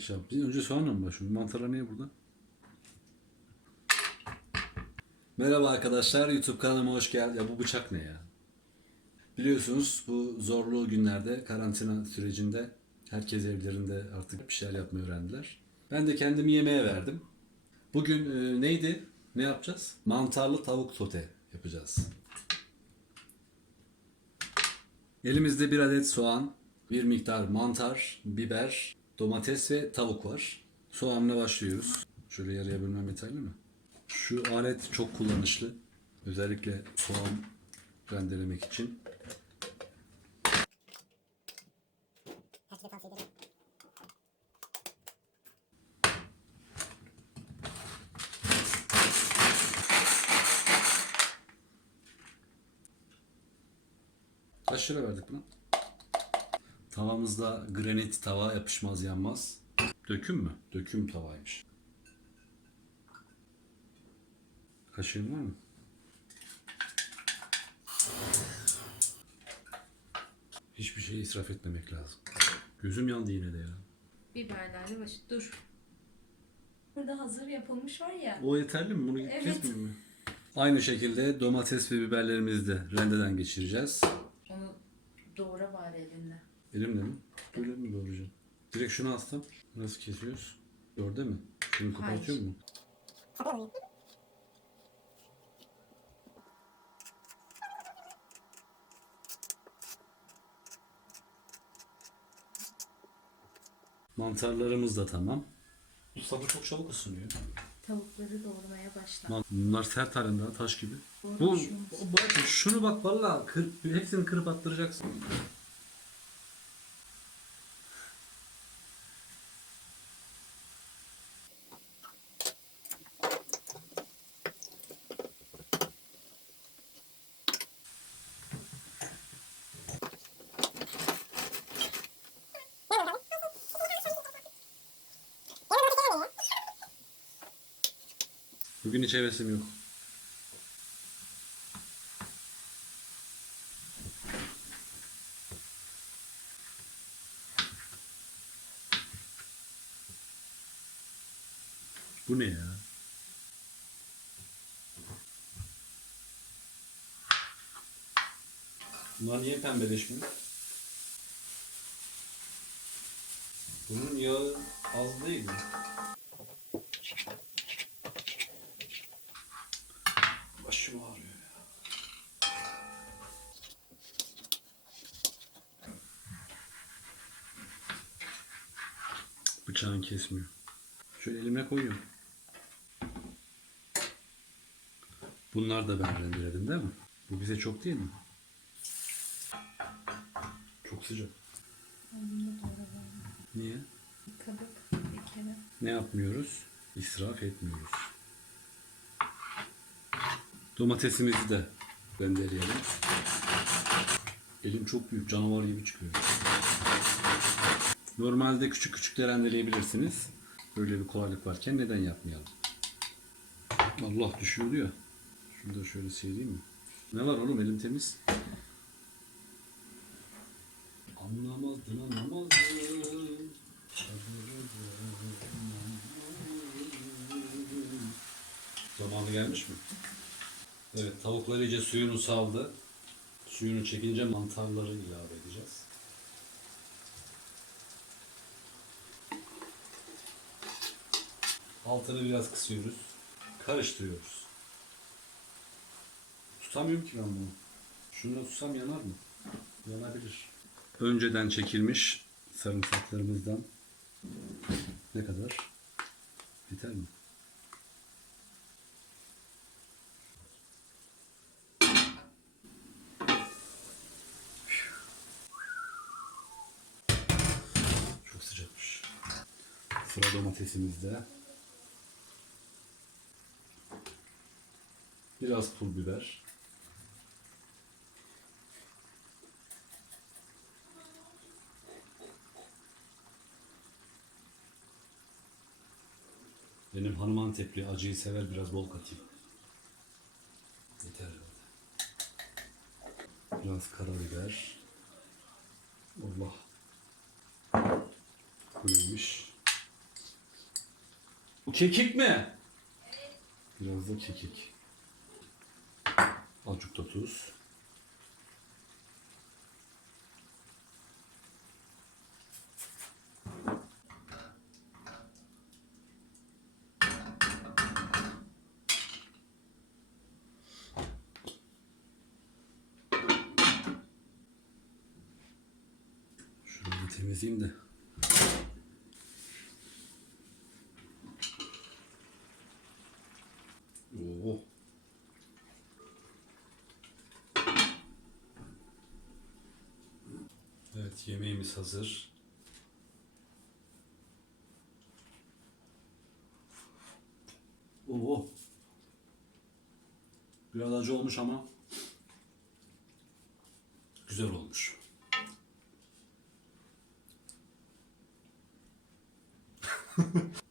şey yap. Önce soğanla mı başlıyoruz? Mantarlar niye burada? Merhaba arkadaşlar. YouTube kanalıma hoş geldiniz. Ya bu bıçak ne ya? Biliyorsunuz bu zorlu günlerde, karantina sürecinde herkes evlerinde artık bir şeyler yapmayı öğrendiler. Ben de kendimi yemeğe verdim. Bugün e, neydi? Ne yapacağız? Mantarlı tavuk sote yapacağız. Elimizde bir adet soğan, bir miktar mantar, biber, domates ve tavuk var. Soğanla başlıyoruz. Şöyle yarıya bölmem yeterli mi? Şu alet çok kullanışlı. Özellikle soğan rendelemek için. Kaç lira verdik buna? Tavamızda granit tava yapışmaz yanmaz. Döküm mü? Döküm tavaymış. Kaşığın var mı? Hiçbir şeyi israf etmemek lazım. Gözüm yandı yine de ya. Biberlerle başı. Dur. Burada hazır yapılmış var ya. O yeterli mi? Bunu Evet. kesmeyeyim mi? Aynı şekilde domates ve biberlerimizi de rendeden geçireceğiz. Onu doğra bari elinde. Elimle mi? Böyle mi doğrayacağım? Direkt şunu alsam. Nasıl kesiyoruz? Dörde mi? Şunu kopartıyor Hayır. mu? Mantarlarımız da tamam. Sabır çok çabuk ısınıyor. Tavukları doğramaya başla. Bunlar sert halinde taş gibi. Doğru Bu, bu- bak şunu bak valla kır- hepsini kırıp attıracaksın. Bugün hiç hevesim yok. Bu ne ya? Bunlar niye pembeleşmiyor? Bunun yağı az değil mi? Bıçağın kesmiyor. Şöyle elime koyuyorum. Bunlar da ben rendeledim değil mi? Bu bize çok değil mi? Çok sıcak. Niye? Kere. Ne yapmıyoruz? İsraf etmiyoruz. Domatesimizi de rendeleyelim. Elim çok büyük, canavar gibi çıkıyor. Normalde küçük küçük de rendeleyebilirsiniz. Böyle bir kolaylık varken neden yapmayalım? Allah düşüyordu ya. Şunu da şöyle sileyim mi? Ne var oğlum elim temiz. Anlamazdın anlamazdın. Zamanı gelmiş mi? Evet tavuklar iyice suyunu saldı. Suyunu çekince mantarları ilave Altını biraz kısıyoruz. Karıştırıyoruz. Tutamıyorum ki ben bunu. Şunu tutsam yanar mı? Yanabilir. Önceden çekilmiş sarımsaklarımızdan ne kadar? Yeter mi? Çok sıcakmış. Sıra domatesimizde. Biraz pul biber. Benim hanım Antepli acıyı sever biraz bol katayım. Yeter herhalde. Biraz karabiber. Allah. Kuruymuş. Bu kekik mi? Biraz da kekik. Azıcık da tuz. Bir temizleyeyim de. Oo. Evet yemeğimiz hazır. Oo. Biraz acı olmuş ama güzel olmuş.